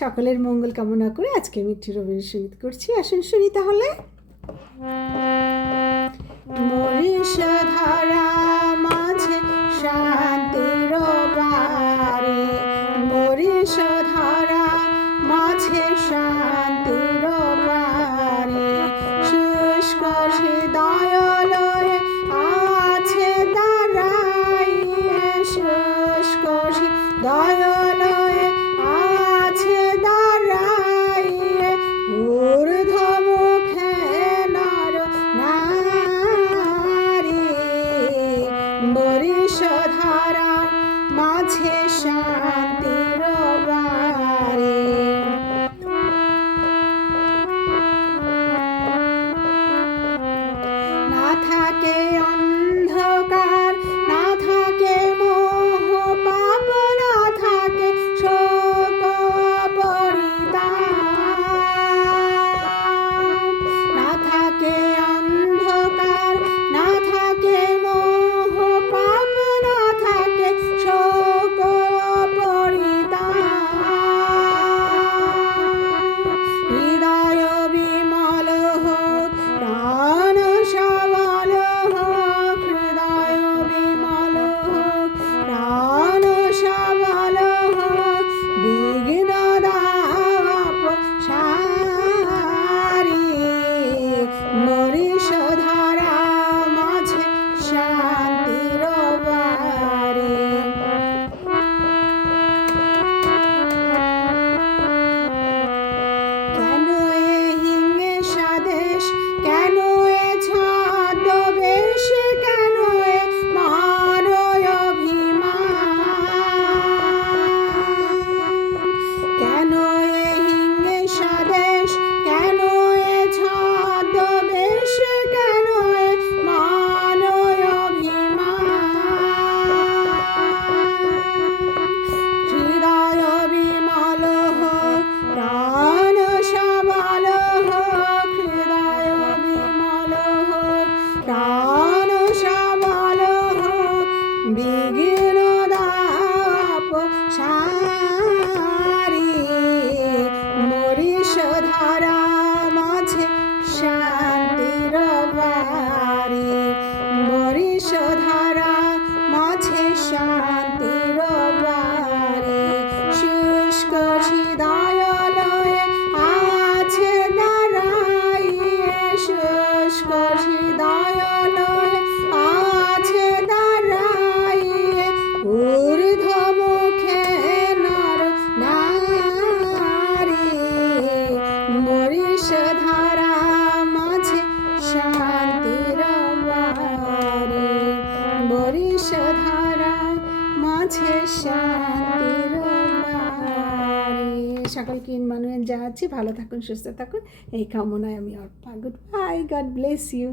সকলের মঙ্গল কামনা করে আজকে আমি একটি রবীন্দ্র সঙ্গীত করছি। আসুন শুনি তাহলে। মরিষ ধারা মাঝে শান্তির বাড়ি, মরিষ ধারা মাঝে শান্তির বাড়ি, শুষ্ক হৃদয় লয়ে আছে দাঁড়াইয়ে, শুষ্ক হৃদয় লয়ে আছে দাঁড়াইয়ে, ঊর্ধ্ব মুখে নর নারী, বরিষ ধারা মাঝে শান্তির বাড়ি। না থাকে অন্ধকার, না থাকে মোহ পাপ, না থাকে শোক পরিতাপ, না থাকে অন্ধকার, না থাকে মোহ পাপ, না থাকে শোক পরিতাপ, হৃদয় বিমল হোক, প্রাণ সবল হোক, হৃদয় বিমল হোক, প্রাণ সবল হোক, বিঘ্ন দাপ সারি, মরিষ ধারা মাঝে শান্তির বাড়ি। কেন এ হিংসা দেশ, কেন এ ছদ্মবেশ, কেন এ মান অভিমান, কেন এ হিংসা দেশ, কেন এ ছদ্মবেশ, কেন এ মান অভিমান, হৃদয় বিমল হোক, প্রাণ সবল হোক, হৃদয় বিমল হোক, প্রাণ সবল হোক, বিঘ্ন দাপ সারি, মরিষ ধারা মাঝে শান্তির বাড়ি, মরিষ ধারা মাঝে শান্তির বাড়ি, শুষ্ক হৃদয় লয়ে আছে দাঁড়াইয়ে, শুষ্ক হৃদয় লয়ে আছে দাঁড়াইয়ে, ঊর্ধ্ব মুখে নর নারী, মরিষ ধারা মাঝে শান্তির বাড়ি, মরিষ ধারা মাঝে শান্তির বাড়ি। সকলকে ইনমানুয়েল জানাচ্ছি, ভালো থাকুন, সুস্থ থাকুন, এই কামনায় আমি Arpa. Goodbye, God bless you.